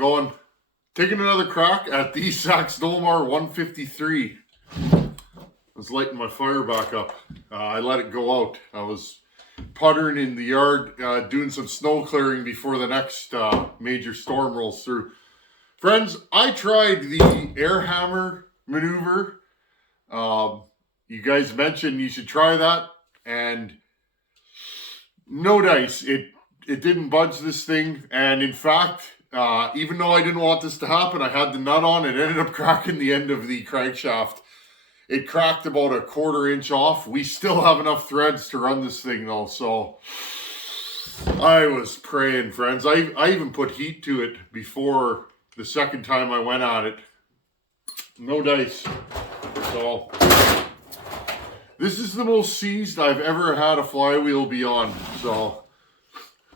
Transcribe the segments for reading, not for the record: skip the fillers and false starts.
going? Taking another crack at the Sachs Dolmar 153. I was lighting my fire back up. I let it go out. I was puttering in the yard, doing some snow clearing before the next major storm rolls through. Friends, I tried the air hammer maneuver. You guys mentioned you should try that, and no dice. It didn't budge this thing, and in fact, even though I didn't want this to happen, I had the nut on. It ended up cracking the end of the crankshaft. It cracked about a 1/4 inch off. We still have enough threads to run this thing though, so I was praying, friends. I even put heat to it before the second time I went at it. No dice. So this is the most seized I've ever had a flywheel be on. So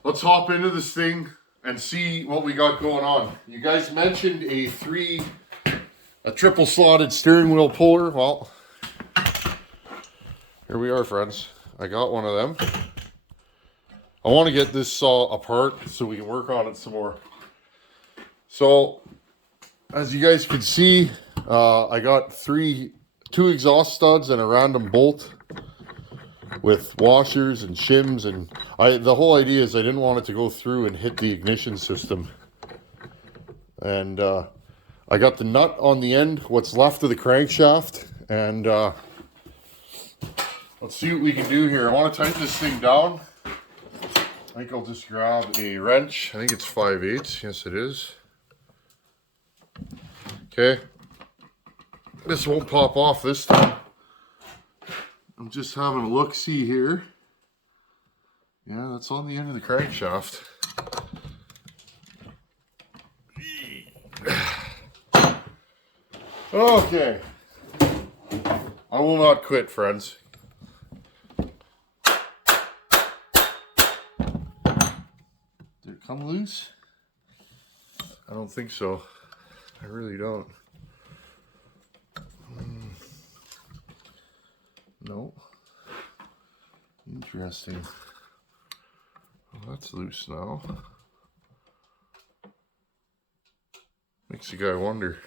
let's hop into this thing and see what we got going on. You guys mentioned a triple slotted steering wheel puller. Well, here we are, friends. I got one of them. I want to get this saw apart so we can work on it some more. So as you guys can see, I got two exhaust studs and a random bolt with washers and shims, and the whole idea is I didn't want it to go through and hit the ignition system. And I got the nut on the end, what's left of the crankshaft, and let's see what we can do here. I want to tighten this thing down. I think I'll just grab a wrench. I think it's 5/8. Yes, it is. Okay. This won't pop off this time. I'm just having a look-see here. Yeah, that's on the end of the crankshaft. Okay. I will not quit, friends. Did it come loose? I don't think so. I really don't. No. Interesting. Well, that's loose now. Makes the guy wonder.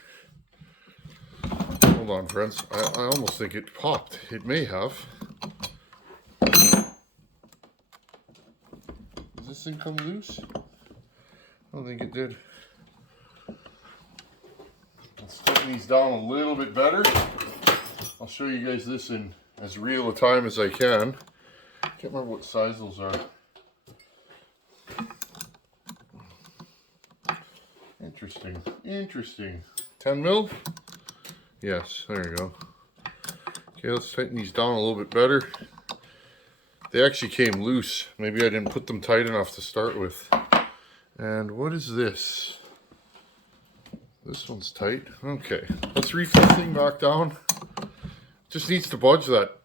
Hold on, friends. I almost think it popped. It may have. Does this thing come loose? I don't think it did. Let's tighten these down a little bit better. I'll show you guys this in as real a time as I can. Can't remember what size those are. Interesting. Interesting. 10 mil? Yes, there you go. Okay, let's tighten these down a little bit better. They actually came loose. Maybe I didn't put them tight enough to start with. And what is this? This one's tight. Okay, let's reef this thing back down. Just needs to budge that,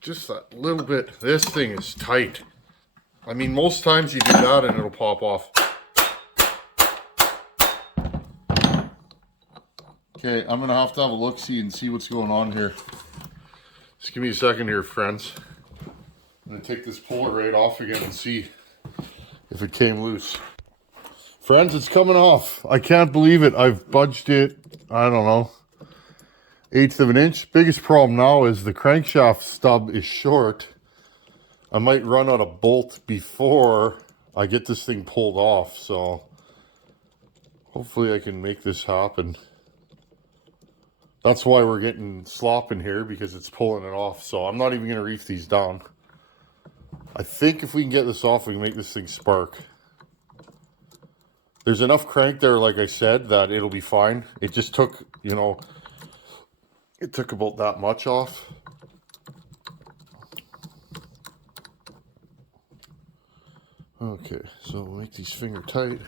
just that little bit. This thing is tight. I mean, most times you do that and it'll pop off. Okay, I'm gonna have to have a look-see and see what's going on here. Just give me a second here, friends. I'm gonna take this puller right off again and see if it came loose. Friends, it's coming off. I can't believe it. I've budged it, I don't know, 1/8 of an inch. Biggest problem now is the crankshaft stub is short. I might run out of bolt before I get this thing pulled off, so hopefully I can make this happen. That's why we're getting slop in here, because it's pulling it off. So I'm not even going to reef these down. I think if we can get this off, we can make this thing spark. There's enough crank there, like I said, that it'll be fine. It just took, you know, it took about that much off. Okay, so we'll make these finger tight.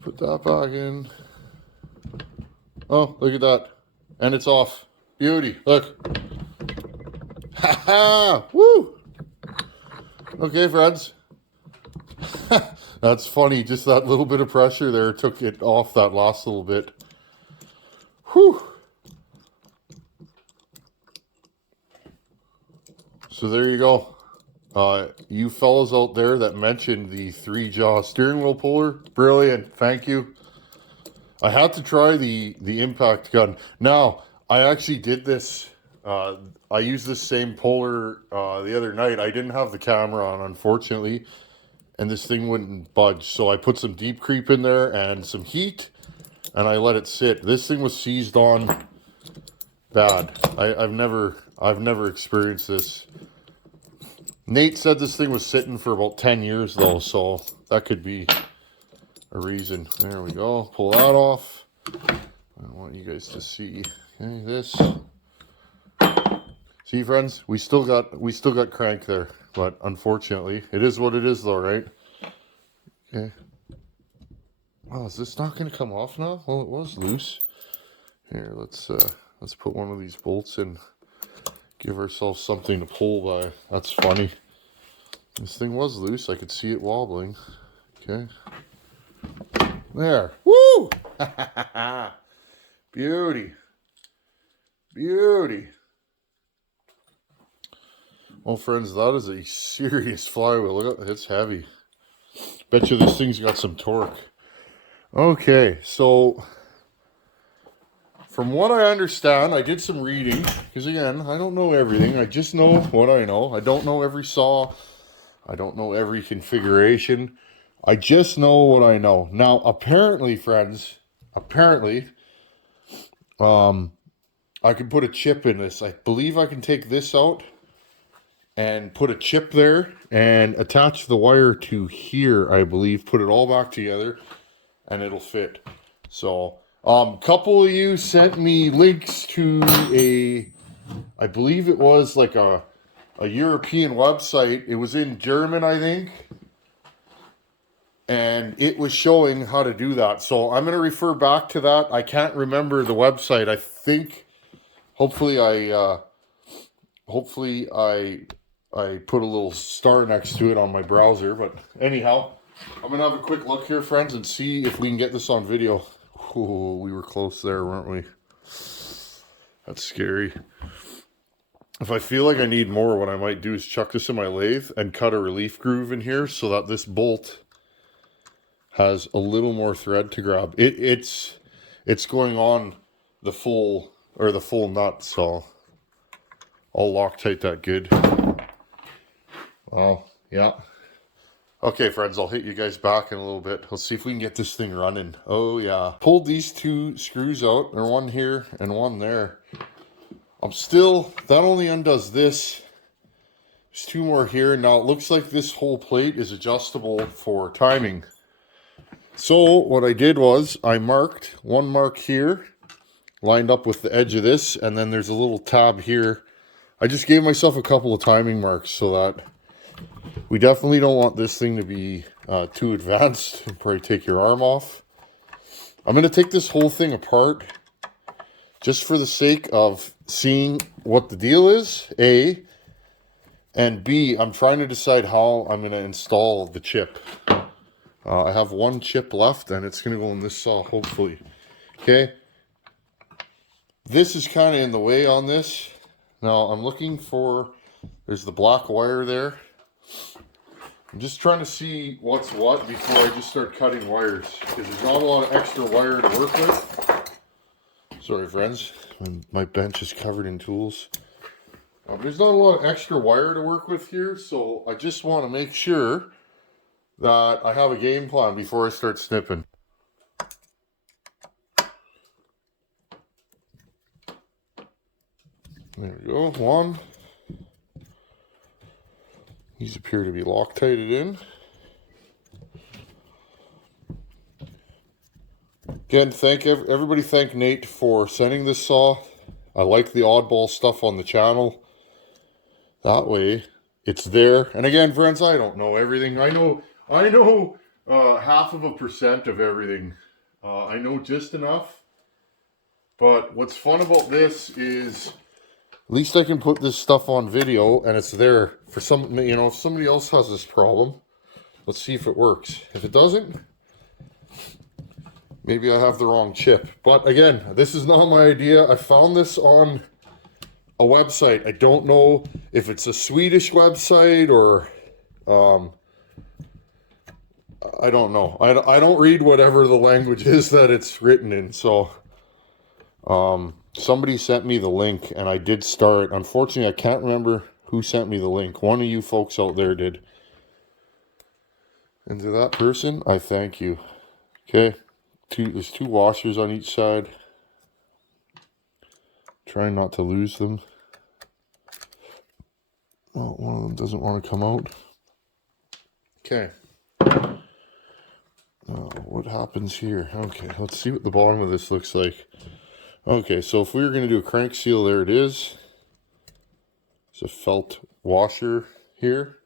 Put that back in. Oh, look at that. And it's off. Beauty. Look. Ha ha! Woo! Okay, friends. That's funny. Just that little bit of pressure there took it off that last little bit. Whew. So there you go. You fellas out there that mentioned the 3-jaw steering wheel puller, brilliant, thank you. I had to try the impact gun. Now, I actually did this, I used this same puller the other night. I didn't have the camera on, unfortunately, and this thing wouldn't budge. So I put some deep creep in there and some heat, and I let it sit. This thing was seized on bad. I've never experienced this. Nate said this thing was sitting for about 10 years though, so that could be a reason. There we go. Pull that off. I want you guys to see. Okay, this. See, friends, we still got crank there, but unfortunately, it is what it is though, right? Okay. Oh, is this not going to come off now? Well, it was loose. Here, let's put one of these bolts in. Give ourselves something to pull by. That's funny. This thing was loose. I could see it wobbling. Okay. There. Woo! Beauty. Beauty. Well, friends, that is a serious flywheel. Look at it. It's heavy. Bet you this thing's got some torque. Okay, so from what I understand, I did some reading, because again, I don't know everything. I just know what I know. I don't know every saw. I don't know every configuration. I just know what I know. Now, apparently, friends, I can put a chip in this. I believe I can take this out and put a chip there and attach the wire to here, I believe. Put it all back together and it'll fit. So, couple of you sent me links to I believe it was like a European website. It was in German, I think. And it was showing how to do that. So I'm going to refer back to that. I can't remember the website. I think, hopefully I put a little star next to it on my browser. But anyhow, I'm going to have a quick look here, friends, and see if we can get this on video. Oh, we were close there, weren't we? That's scary. If I feel like I need more, what I might do is chuck this in my lathe and cut a relief groove in here so that this bolt has a little more thread to grab. It's going on the full nut, so I'll Loctite that good. Well, yeah. Okay, friends, I'll hit you guys back in a little bit. Let's see if we can get this thing running. Oh, yeah. Pulled these two screws out. There's one here and one there. That only undoes this. There's two more here. Now, it looks like this whole plate is adjustable for timing. So, what I did was, I marked one mark here, lined up with the edge of this, and then there's a little tab here. I just gave myself a couple of timing marks so that we definitely don't want this thing to be too advanced and probably take your arm off. I'm going to take this whole thing apart just for the sake of seeing what the deal is, A, and B, I'm trying to decide how I'm going to install the chip. I have one chip left and it's going to go in this saw, hopefully. Okay. This is kind of in the way on this. Now I'm looking for, there's the black wire there. I'm just trying to see what's what before I just start cutting wires, because there's not a lot of extra wire to work with. Sorry, friends, my bench is covered in tools. There's not a lot of extra wire to work with here, so I just want to make sure that I have a game plan before I start snipping. There we go, one. These appear to be Loctited in. Again, everybody thank Nate for sending this saw. I like the oddball stuff on the channel. That way, it's there. And again, friends, I don't know everything. I know 0.5% of everything. I know just enough. But what's fun about this is, at least I can put this stuff on video and it's there for some, if somebody else has this problem, let's see if it works. If it doesn't, maybe I have the wrong chip. But again, this is not my idea. I found this on a website. I don't know if it's a Swedish website or I don't know. I don't read whatever the language is that it's written in. So somebody sent me the link and I did start. Unfortunately, I can't remember who sent me the link. One of you folks out there did. And to that person, I thank you. Okay. There's 2 washers on each side. Trying not to lose them. Well, one of them doesn't want to come out. Okay. What happens here? Okay, let's see what the bottom of this looks like. Okay, so if we were going to do a crank seal, there it is. There's a felt washer here.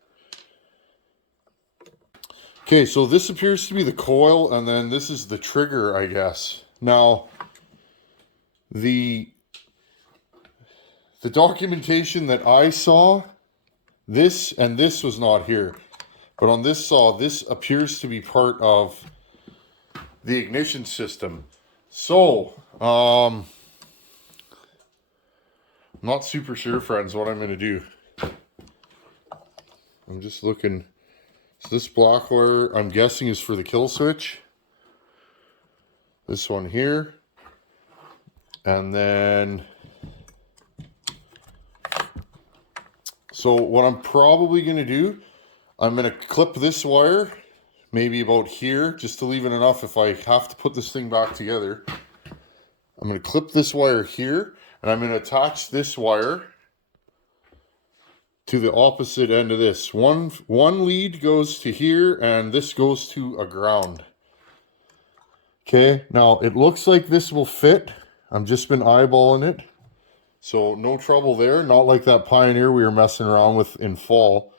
Okay, so this appears to be the coil, and then this is the trigger, I guess. Now, the documentation that I saw, this and this was not here. But on this saw, this appears to be part of the ignition system. So, I'm not super sure, friends, what I'm going to do. I'm just looking. So this black wire, I'm guessing, is for the kill switch. This one here. And then, so what I'm probably going to do, I'm going to clip this wire maybe about here, just to leave it enough if I have to put this thing back together. I'm going to clip this wire here, and I'm going to attach this wire to the opposite end of this. One lead goes to here, and this goes to a ground. Okay, now it looks like this will fit. I've just been eyeballing it. So no trouble there. Not like that Pioneer we were messing around with in fall,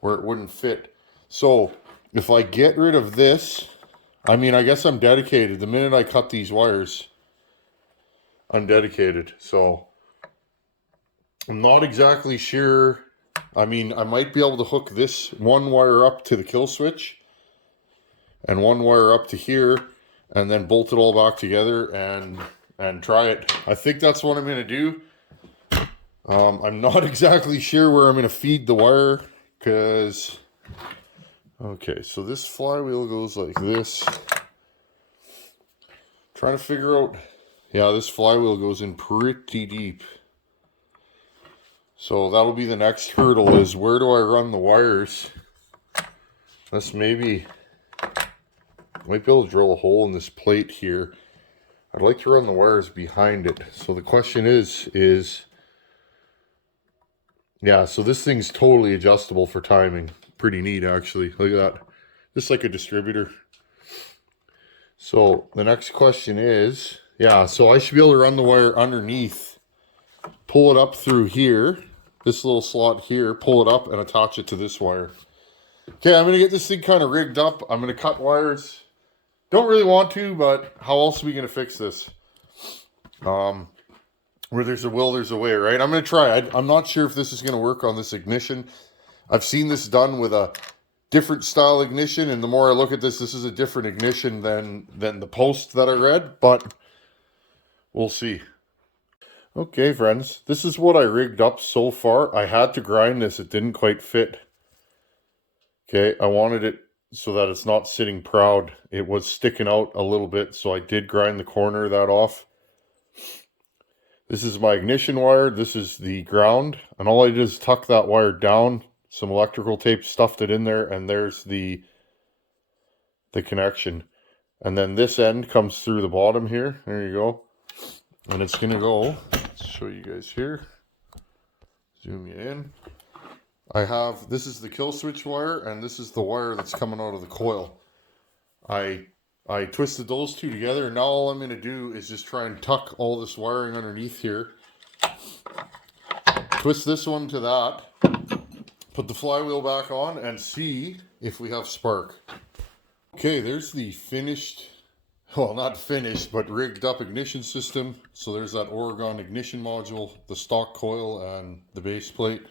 where it wouldn't fit. So if I get rid of this, I mean, I guess I'm dedicated. The minute I cut these wires, I'm dedicated. So I'm not exactly sure. I mean, I might be able to hook this one wire up to the kill switch and one wire up to here and then bolt it all back together and try it. I think that's what I'm going to do. I'm not exactly sure where I'm going to feed the wire because, okay, so this flywheel goes like this. Trying to figure out, yeah, this flywheel goes in pretty deep. So that'll be the next hurdle, is where do I run the wires? This maybe, might be able to drill a hole in this plate here. I'd like to run the wires behind it. So the question is, yeah, so this thing's totally adjustable for timing. Pretty neat, actually. Look at that. Just like a distributor. So the next question is, yeah, so I should be able to run the wire underneath, pull it up through here, this little slot here, pull it up and attach it to this wire. Okay, I'm going to get this thing kind of rigged up. I'm going to cut wires. Don't really want to, but how else are we going to fix this? Where there's a will, there's a way, right? I'm going to try. I'm not sure if this is going to work on this ignition. I've seen this done with a different style ignition, and the more I look at this, this is a different ignition than the post that I read, but we'll see. Okay, friends, this is what I rigged up so far. I had to grind this. It didn't quite fit. Okay, I wanted it so that it's not sitting proud. It was sticking out a little bit, so I did grind the corner of that off. This is my ignition wire. This is the ground, and all I did is tuck that wire down, some electrical tape, stuffed it in there, and there's the connection. And then this end comes through the bottom here. There you go. And it's going to go, let's show you guys here. Zoom you in. This is the kill switch wire, and this is the wire that's coming out of the coil. I twisted those two together, and now all I'm going to do is just try and tuck all this wiring underneath here. Twist this one to that. Put the flywheel back on and see if we have spark. Okay, there's the finished, well, not finished, but rigged up ignition system. So there's that Oregon ignition module, the stock coil, and the base plate.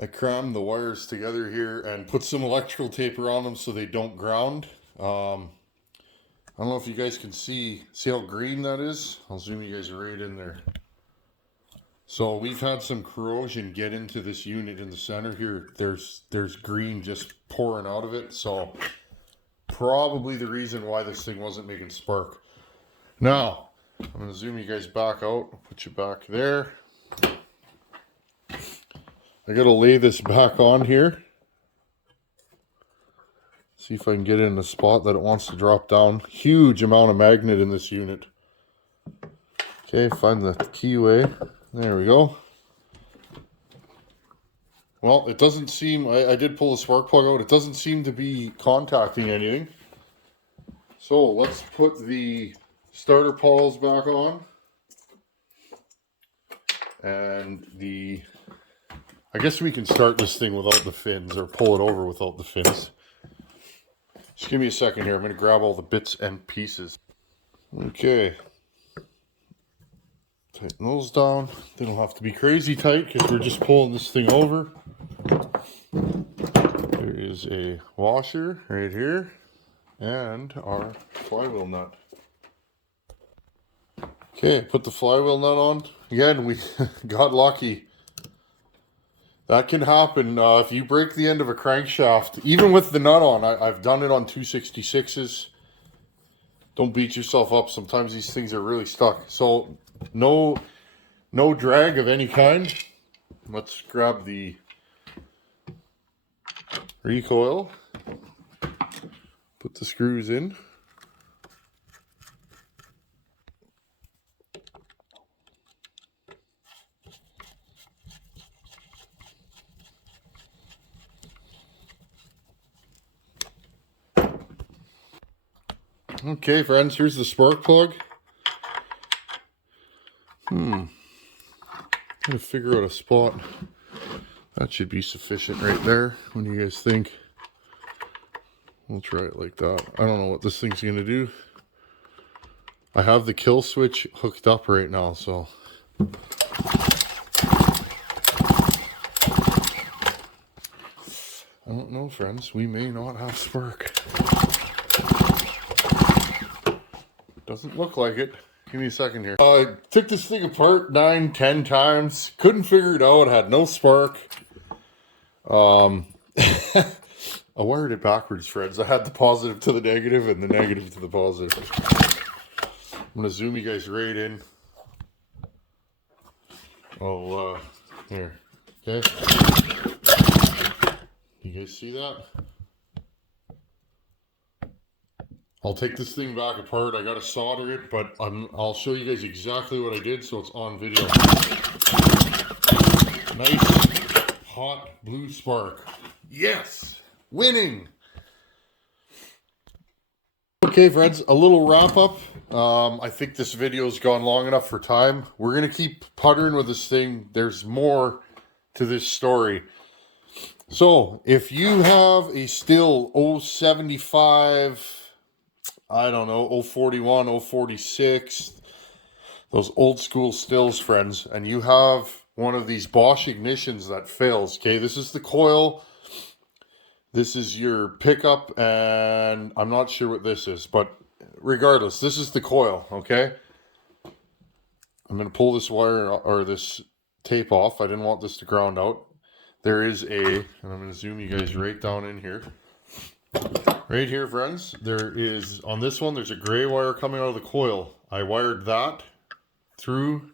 I crammed the wires together here and put some electrical tape around them so they don't ground. I don't know if you guys can see how green that is. I'll zoom you guys right in there. So we've had some corrosion get into this unit in the center here. There's green just pouring out of it. So probably the reason why this thing wasn't making spark. Now, I'm going to zoom you guys back out. I'll put you back there. I got to lay this back on here. See if I can get it in the spot that it wants to drop down. Huge amount of magnet in this unit. Okay, find the keyway. There we go. Well, it doesn't seem, I did pull the spark plug out. It doesn't seem to be contacting anything. So let's put the starter pawls back on. And I guess we can start this thing without the fins, or pull it over without the fins. Just give me a second here. I'm going to grab all the bits and pieces. Okay. Tighten those down. They don't have to be crazy tight because we're just pulling this thing over. There is a washer right here and our flywheel nut. Okay, put the flywheel nut on. Again, we got lucky. That can happen if you break the end of a crankshaft, even with the nut on. I've done it on 266s. Don't beat yourself up. Sometimes these things are really stuck. So no drag of any kind. Let's grab the recoil. Put the screws in. Okay, friends, here's the spark plug. I'm gonna figure out a spot. That should be sufficient right there. What do you guys think? We'll try it like that. I don't know what this thing's gonna do. I have the kill switch hooked up right now, so. I don't know, friends. We may not have spark. Doesn't look like it. Give me a second here. I took this thing apart 9-10 times. Couldn't figure it out. Had no spark. I wired it backwards, friends. I had the positive to the negative and the negative to the positive. I'm going to zoom you guys right in. Oh, here. Okay. You guys see that? I'll take this thing back apart. I gotta solder it, but I'll show you guys exactly what I did so it's on video. Nice, hot blue spark. Yes! Winning! Okay, friends, a little wrap up. I think this video's gone long enough for time. We're gonna keep puttering with this thing. There's more to this story. So, if you have a Stihl 075... I don't know, 041, 046, those old school Stihls, friends, and you have one of these Bosch ignitions that fails, okay? This is the coil, this is your pickup, and I'm not sure what this is, but regardless, this is the coil, okay? I'm going to pull this wire, or this tape off. I didn't want this to ground out. There is and I'm going to zoom you guys right down in here. Right here, friends, there is, on this one, there's a gray wire coming out of the coil. I wired that through,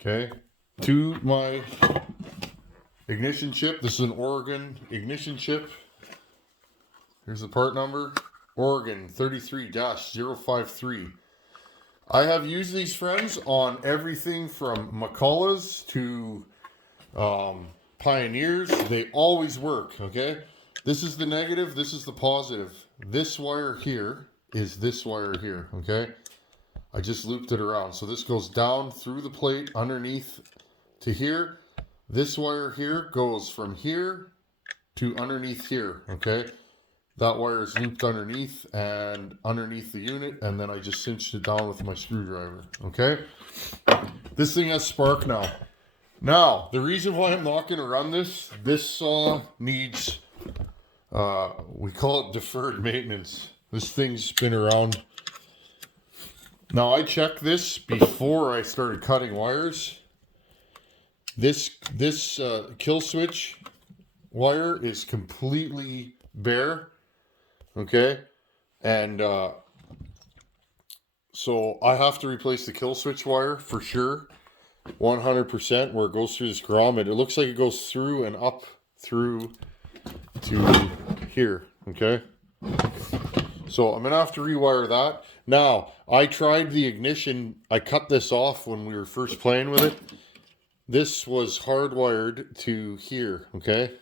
okay, to my ignition chip. This is an Oregon ignition chip. Here's the part number, Oregon 33-053. I have used these, friends, on everything from McCullough's to Pioneers. They always work, okay? This is the negative, this is the positive. This wire here is this wire here, okay? I just looped it around. So this goes down through the plate underneath to here. This wire here goes from here to underneath here, okay? That wire is looped underneath and underneath the unit, and then I just cinched it down with my screwdriver, okay? This thing has spark now. Now, the reason why I'm not going to run this saw needs... we call it deferred maintenance. This thing's been around Now I checked this before I started cutting wires. This kill switch wire is completely bare, okay? And so I have to replace the kill switch wire for sure, 100%, where it goes through this grommet. It looks like it goes through and up through to here, okay? So I'm gonna have to rewire that. Now, I tried the ignition. I cut this off when we were first playing with it. This was hardwired to here, okay?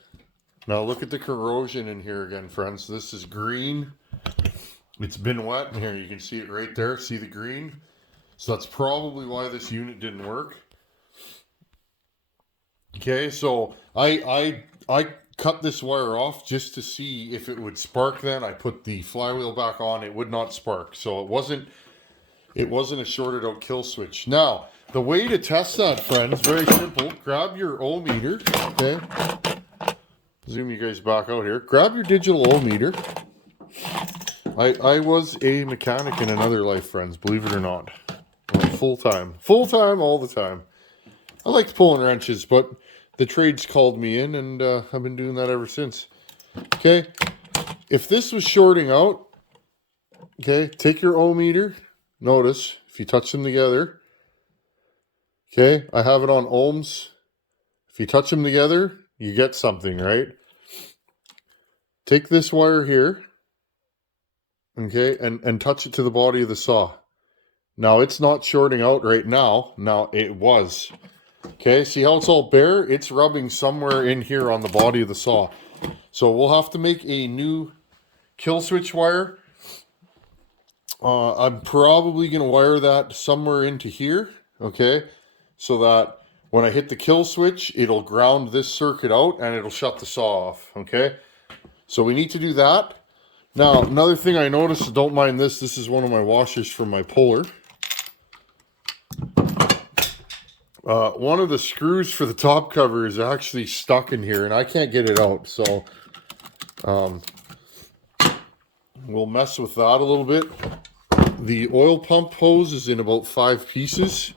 Now look at the corrosion in here again, friends. This is green. It's been wet in here. You can see it right there. See the green? So that's probably why this unit didn't work. Okay, so I cut this wire off just to see if it would spark. Then I put the flywheel back on. It would not spark. So it wasn't a shorted out kill switch. Now, the way to test that, friends, very simple. Grab your ohmmeter, okay? Zoom you guys back out here. Grab your digital ohmmeter. I was a mechanic in another life, friends, believe it or not. Full time all the time. I liked pulling wrenches, but the trades called me in, and I've been doing that ever since. Okay, if this was shorting out, okay, take your ohmmeter. Notice if you touch them together. Okay, I have it on ohms. If you touch them together, you get something, right? Take this wire here, okay, and touch it to the body of the saw. Now, it's not shorting out right now. Now, it was. Okay, see how it's all bare? It's rubbing somewhere in here on the body of the saw. So we'll have to make a new kill switch wire. I'm probably going to wire that somewhere into here, okay? So that when I hit the kill switch, it'll ground this circuit out and it'll shut the saw off, okay? So we need to do that. Now, another thing I noticed, don't mind this. This is one of my washers from my puller. One of the screws for the top cover is actually stuck in here and I can't get it out. So we'll mess with that a little bit. The oil pump hose is in about 5 pieces.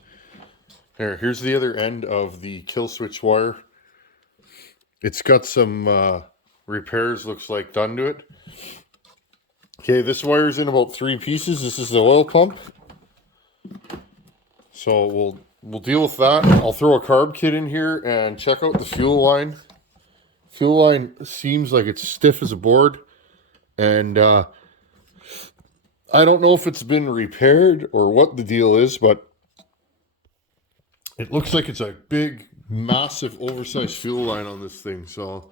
Here's the other end of the kill switch wire. It's got some repairs, looks like, done to it. Okay, this wire's in about 3 pieces. This is the oil pump. So we'll deal with that. I'll throw a carb kit in here and check out the fuel line. Fuel line seems like it's stiff as a board. And I don't know if it's been repaired or what the deal is, but it looks like it's a big, massive, oversized fuel line on this thing. So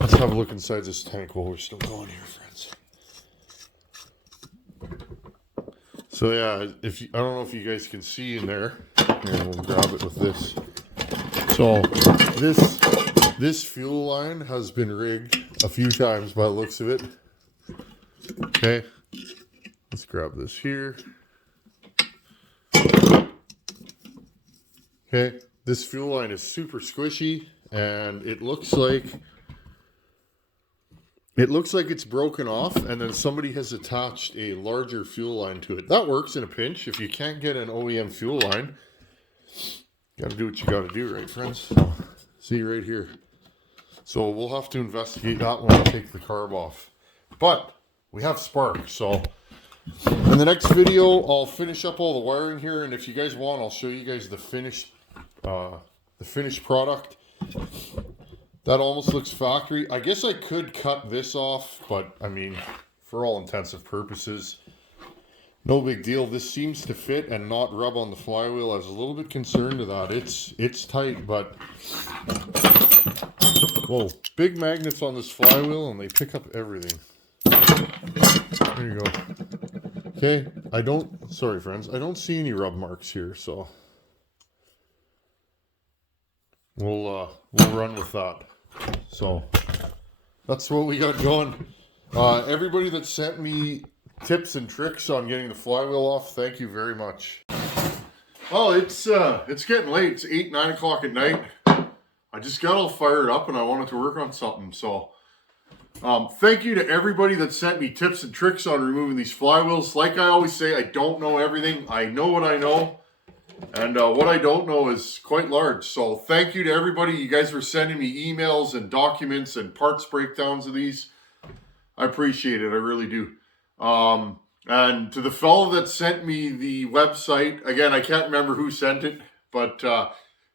let's have a look inside this tank while we're still going here, friends. So yeah, I don't know if you guys can see in there. Here, we'll grab it with this. So this fuel line has been rigged a few times by the looks of it. Okay, let's grab this here. Okay, this fuel line is super squishy, and it looks like it's broken off, and then somebody has attached a larger fuel line to it. That works in a pinch. If you can't get an OEM fuel line, you got to do what you got to do, right, friends? See right here. So we'll have to investigate that when we take the carb off. But we have spark, so in the next video, I'll finish up all the wiring here, and if you guys want, I'll show you guys the finished product. That almost looks factory. I guess I could cut this off, but I mean, for all intensive purposes, no big deal. This seems to fit and not rub on the flywheel. I was a little bit concerned of that. It's tight, but whoa, big magnets on this flywheel and they pick up everything. There you go. Okay, sorry friends, I don't see any rub marks here, so we'll run with that. So that's what we got going. Everybody that sent me tips and tricks on getting the flywheel off, thank you very much. Well, it's getting late. It's 8, 9 o'clock at night. I just got all fired up and I wanted to work on something, so Thank you to everybody that sent me tips and tricks on removing these flywheels. Like I always say, I don't know everything. I know what I know. And what I don't know is quite large. So thank you to everybody. You guys were sending me emails and documents and parts breakdowns of these. I appreciate it. I really do. And to the fellow that sent me the website, again, I can't remember who sent it, but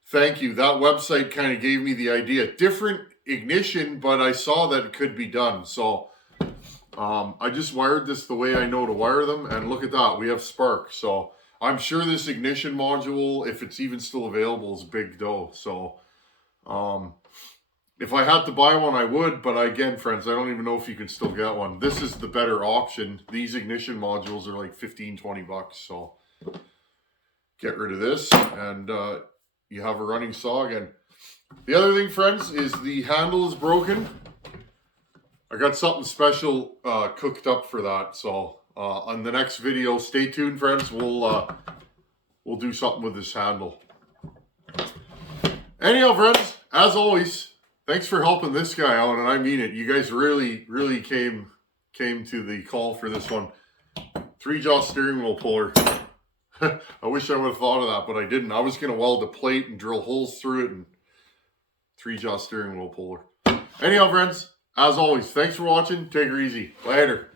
thank you. That website kind of gave me the idea. Different ignition, but I saw that it could be done. So I just wired this the way I know to wire them. And look at that. We have spark. So I'm sure this ignition module, if it's even still available, is big dough. So if I had to buy one, I would. But again, friends, I don't even know if you can still get one. This is the better option. These ignition modules are like 15, 20 bucks. So get rid of this and you have a running saw again. The other thing, friends, is the handle is broken. I got something special cooked up for that. So on the next video, stay tuned, friends. We'll do something with this handle. Anyhow, friends, as always, thanks for helping this guy out, and I mean it. You guys really, really came to the call for this one. 3-jaw steering wheel puller. I wish I would have thought of that, but I didn't. I was going to weld a plate and drill holes through it, and 3-jaw steering wheel puller. Anyhow, friends, as always, thanks for watching. Take her easy. Later.